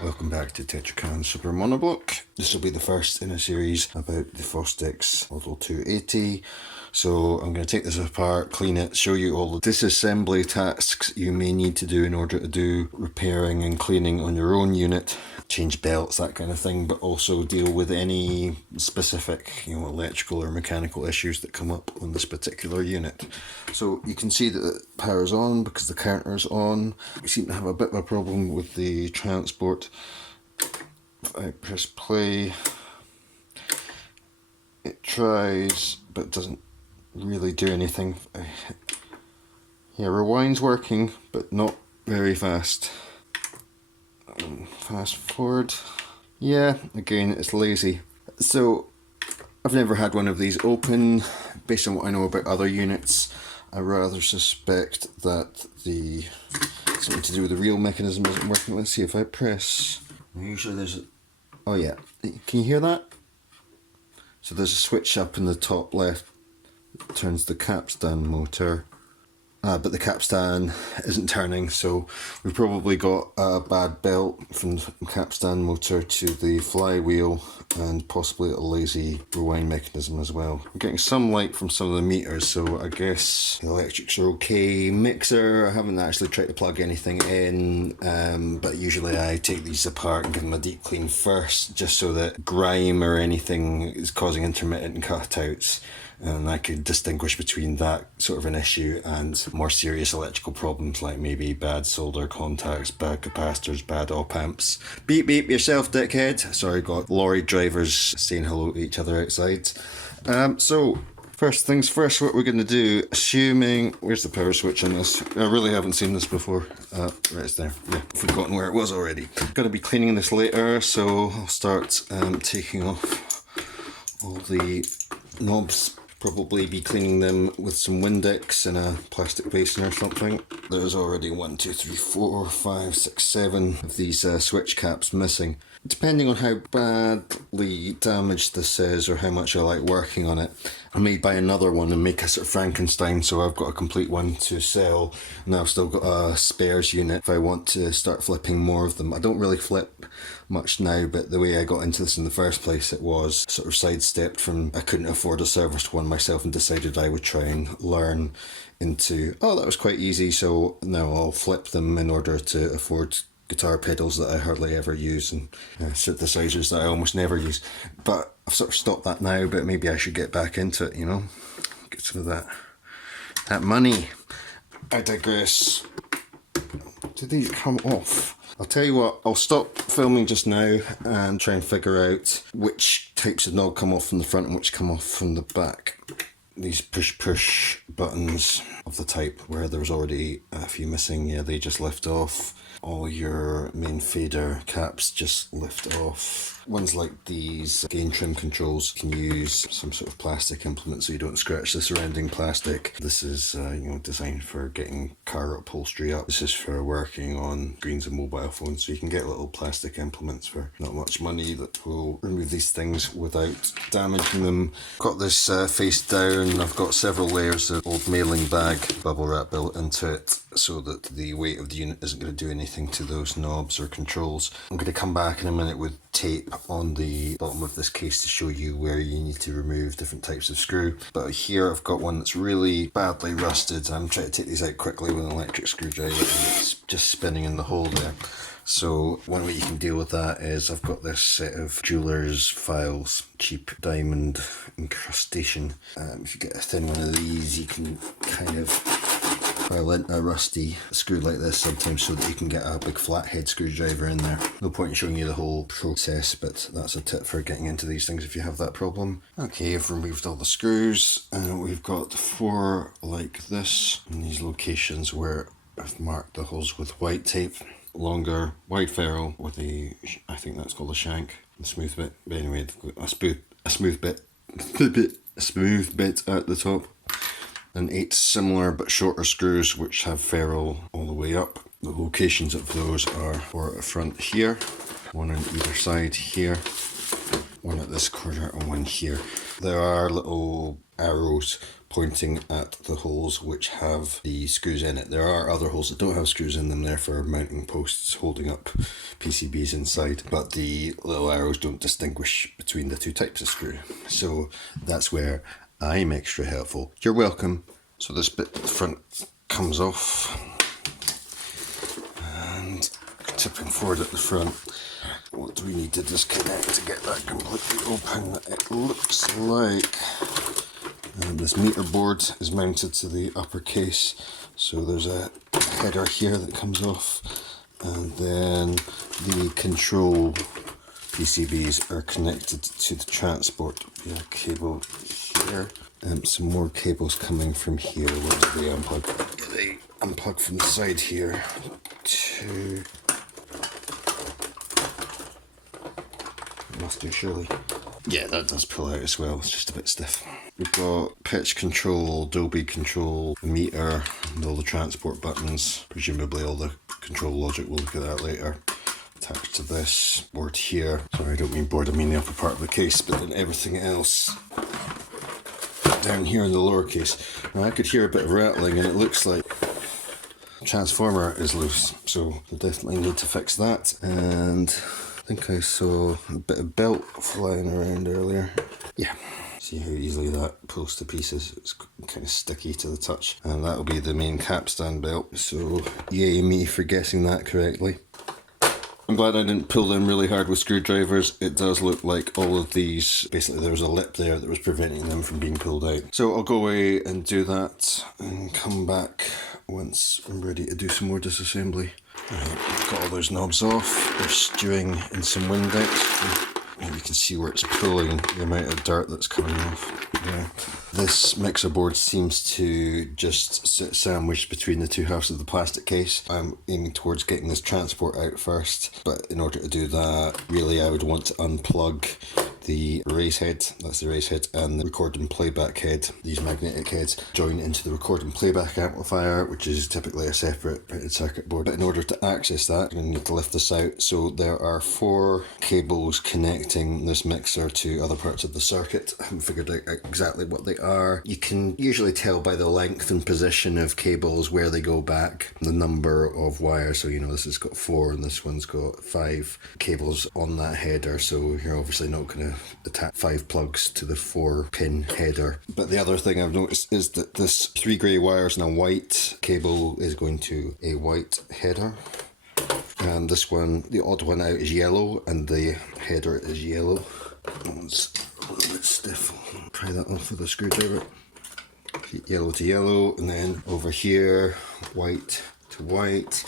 Welcome back to Tetrakan Super Monoblock. This will be the first in a series about the Fostex Model 280. So I'm going to take this apart, clean it, show you all the disassembly tasks you may need to do in order to do repairing and cleaning on your own unit, change belts, that kind of thing, but also deal with any specific, electrical or mechanical issues that come up on this particular unit. So you can see that the power's on because the counter's on. We seem to have a bit of a problem with the transport. If I press play, it tries, but doesn't really do anything. Yeah, rewind's working, but not very fast. Fast forward. Yeah, again, it's lazy. So, I've never had one of these open. Based on what I know about other units, I rather suspect that something to do with the reel mechanism isn't working. Let's see if I press. Usually there's a... Oh yeah, can you hear that? So there's a switch up in the top left that turns the capstan motor. But the capstan isn't turning, so we've probably got a bad belt from the capstan motor to the flywheel and possibly a lazy rewind mechanism as well. I'm getting some light from some of the meters, so I guess the electrics are okay. Mixer, I haven't actually tried to plug anything in, but usually I take these apart and give them a deep clean first, just so that grime or anything is causing intermittent cutouts. And I could distinguish between that sort of an issue and more serious electrical problems like maybe bad solder contacts, bad capacitors, bad op amps. Beep beep yourself, dickhead. Sorry, got lorry drivers saying hello to each other outside. So first things first, what we're going to do, assuming... Where's the power switch on this? I really haven't seen this before. Right, it's there. Yeah, forgotten where it was already. Going to be cleaning this later, so I'll start taking off all the knobs. Probably be cleaning them with some Windex in a plastic basin or something. There's already 1, 2, 3, 4, 5, 6, 7 of these switch caps missing. Depending on how badly damaged this is or how much I like working on it, I may buy another one and make a sort of Frankenstein, so I've got a complete one to sell, and I've still got a spares unit if I want to start flipping more of them. I don't really flip much now, but the way I got into this in the first place, it was sort of sidestepped from I couldn't afford a serviced one myself and decided I would try and learn into, oh, that was quite easy, so now I'll flip them in order to afford guitar pedals that I hardly ever use and synthesizers that I almost never use. But I've sort of stopped that now, but maybe I should get back into it, get some of that money. I digress. Did these come off? I'll tell you what, I'll stop filming just now and try and figure out which types of knob come off from the front and which come off from the back. These push buttons of the type where there's already a few missing, yeah, they just lift off. All your main fader caps just lift off. Ones like these gain trim controls, you can use some sort of plastic implement so you don't scratch the surrounding plastic. This is designed for getting car upholstery up. This is for working on screens of mobile phones, so you can get little plastic implements for not much money that will remove these things without damaging them. Got this face down. I've got several layers of old mailing bag bubble wrap built into it so that the weight of the unit isn't going to do anything to those knobs or controls. I'm going to come back in a minute with tape on the bottom of this case to show you where you need to remove different types of screw. But here I've got one that's really badly rusted. I'm trying to take these out quickly with an electric screwdriver and it's just spinning in the hole there. So one way you can deal with that is I've got this set of jeweler's files, cheap diamond incrustation. If you get a thin one of these, you can kind of file in a rusty screw like this sometimes so that you can get a big flathead screwdriver in there. No point in showing you the whole process, but that's a tip for getting into these things if you have that problem. Okay, I've removed all the screws and we've got 4 like this in these locations where I've marked the holes with white tape. Longer wide ferrule with I think that's called a shank, the smooth bit. But anyway, a smooth bit at the top. And 8 similar but shorter screws which have ferrule all the way up. The locations of those are 4 at the front here, 1 on either side here, 1 at this corner and 1 here. There are little arrows pointing at the holes which have the screws in it. There are other holes that don't have screws in them, there for mounting posts holding up PCBs inside, but the little arrows don't distinguish between the two types of screw. So that's where I'm extra helpful. You're welcome. So this bit at the front comes off, and tipping forward at the front. What do we need to disconnect to get that completely open? It looks like this meter board is mounted to the upper case, so there's a header here that comes off, and then the control PCBs are connected to the transport via cable here. Some more cables coming from here. Where do they unplug? They unplug from the side here to... Must do, surely. Yeah, that does pull out as well. It's just a bit stiff. We've got pitch control, Dolby control, the meter, and all the transport buttons. Presumably all the control logic, we'll look at that later. Attached to this board here. Sorry, I don't mean board, I mean the upper part of the case, but then everything else down here in the lower case. Now I could hear a bit of rattling, and it looks like the transformer is loose, so we'll definitely need to fix that. And I think I saw a bit of belt flying around earlier. Yeah, see how easily that pulls to pieces. It's kind of sticky to the touch, and that'll be the main capstan belt, so yay me for guessing that correctly. I'm glad I didn't pull them really hard with screwdrivers. It does look like all of these, basically there was a lip there that was preventing them from being pulled out. So I'll go away and do that and come back once I'm ready to do some more disassembly. Right, got all those knobs off. They're stewing in some Windex. And you can see where it's pulling the amount of dirt that's coming off. Yeah. This mixer board seems to just sit sandwiched between the two halves of the plastic case. I'm aiming towards getting this transport out first, but in order to do that, really I would want to unplug the raise head, that's the raise head, and the record and playback head. These magnetic heads join into the record and playback amplifier, which is typically a separate printed circuit board. But in order to access that, I'm going to need to lift this out. So there are 4 cables connecting this mixer to other parts of the circuit. I haven't figured out exactly what they are. You can usually tell by the length and position of cables where they go back, the number of wires. So you know this has got 4 and this one's got 5 cables on that header, so you're obviously not going to attach 5 plugs to the 4-pin header. But the other thing I've noticed is that this 3 grey wires and a white cable is going to a white header, and this one, the odd one out, is yellow, and the header is yellow. It's a little bit stiff. I'll pry that off with a screwdriver. Yellow to yellow, and then over here white to white.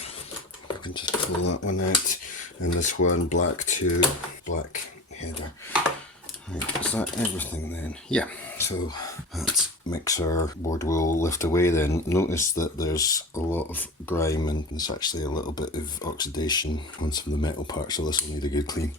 I can just pull that one out, and this one black to black header. Right, is that everything then? Yeah, so that mixer board will lift away then. Notice that there's a lot of grime, and there's actually a little bit of oxidation on some of the metal parts, so this will need a good clean.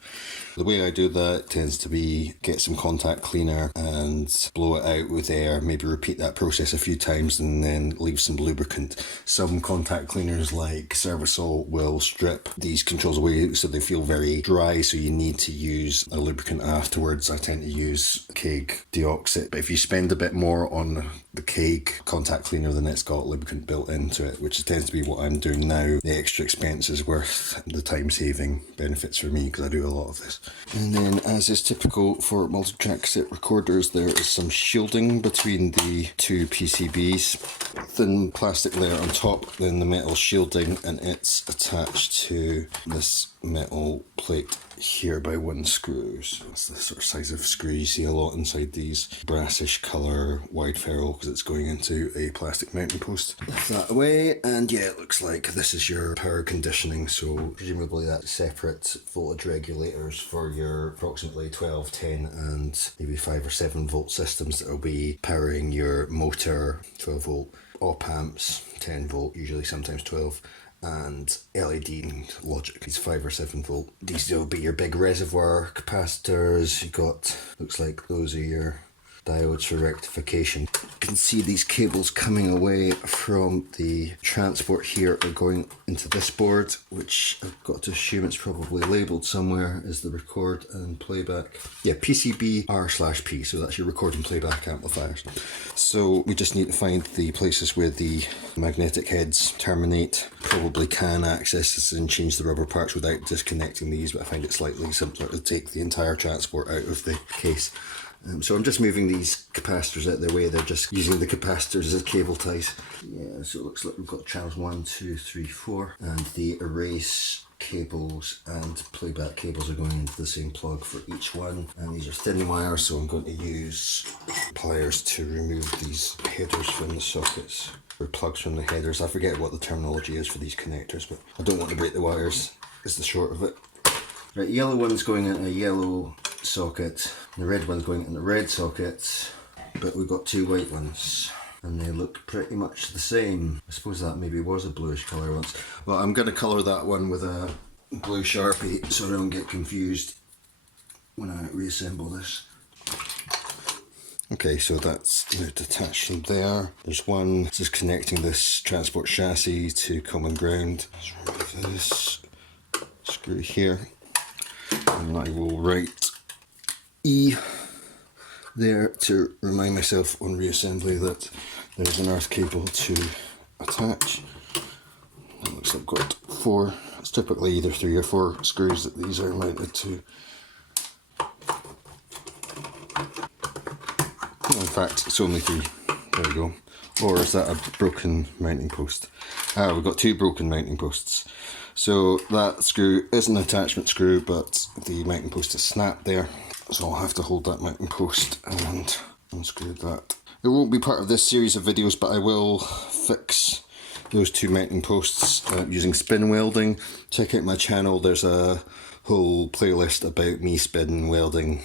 The way I do that tends to be get some contact cleaner and blow it out with air, maybe repeat that process a few times and then leave some lubricant. Some contact cleaners like Servisol will strip these controls away so they feel very dry, so you need to use a lubricant afterwards. I tend to use Keg Deoxit, but if you spend a bit more on the Keg contact cleaner, then it's got lubricant built into it, which tends to be what I'm doing now. The extra expense is worth the time saving benefits for me because I do a lot of this. And then, as is typical for multitrack cassette recorders, there is some shielding between the 2 PCBs. Thin plastic layer on top, then the metal shielding, and it's attached to this metal plate here by 1 screw. So that's the sort of size of screw you see a lot inside these. Brassish colour, wide ferrule, because it's going into a plastic mounting post. Lift that away, and yeah, it looks like this is your power conditioning, so presumably that's separate voltage regulators for your approximately 12, 10 and maybe 5 or 7 volt systems that will be powering your motor, 12 volt, op amps, 10 volt, usually sometimes 12, and LED and logic is 5 or 7 volt. These will be your big reservoir capacitors. You got, looks like those are your diodes for rectification. You can see these cables coming away from the transport here are going into this board, which I've got to assume it's probably labelled somewhere as the record and playback. Yeah, PCB R/P, so that's your record and playback amplifiers. So we just need to find the places where the magnetic heads terminate. Probably can access this and change the rubber parts without disconnecting these, but I find it slightly simpler to take the entire transport out of the case. So I'm just moving these capacitors out of their way. They're just using the capacitors as cable ties. Yeah, so it looks like we've got channels 1, 2, 3, 4, and the erase cables and playback cables are going into the same plug for each one. And these are thin wires, so I'm going to use pliers to remove these headers from the sockets, or plugs from the headers. I forget what the terminology is for these connectors, but I don't want to break the wires, is the short of it. Right, yellow one's going in a yellow socket, the red one's going in the red socket, but we've got two white ones and they look pretty much the same. I suppose that maybe was a bluish colour once. Well, I'm going to colour that one with a blue Sharpie so I don't get confused when I reassemble this. Okay, so that's detached from there. There's one just connecting this transport chassis to common ground. Let's remove this screw here. And I will write E there to remind myself on reassembly that there's an earth cable to attach. It looks like I've got 4, it's typically either 3 or 4 screws that these are mounted to. In fact, it's only 3. There we go. Or is that a broken mounting post? Ah, we've got 2 broken mounting posts. So that screw is an attachment screw, but the mounting post is snapped there. So I'll have to hold that mounting post and unscrew that. It won't be part of this series of videos, but I will fix those 2 mounting posts using spin welding. Check out my channel, there's a whole playlist about me spin welding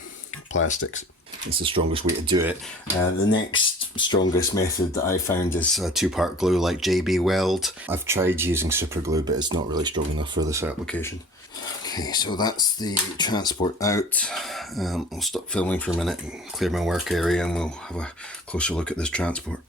plastics. It's the strongest way to do it. The next strongest method that I found is a 2-part glue like JB Weld. I've tried using super glue, but it's not really strong enough for this application. Okay, so that's the transport out. I'll stop filming for a minute and clear my work area and we'll have a closer look at this transport.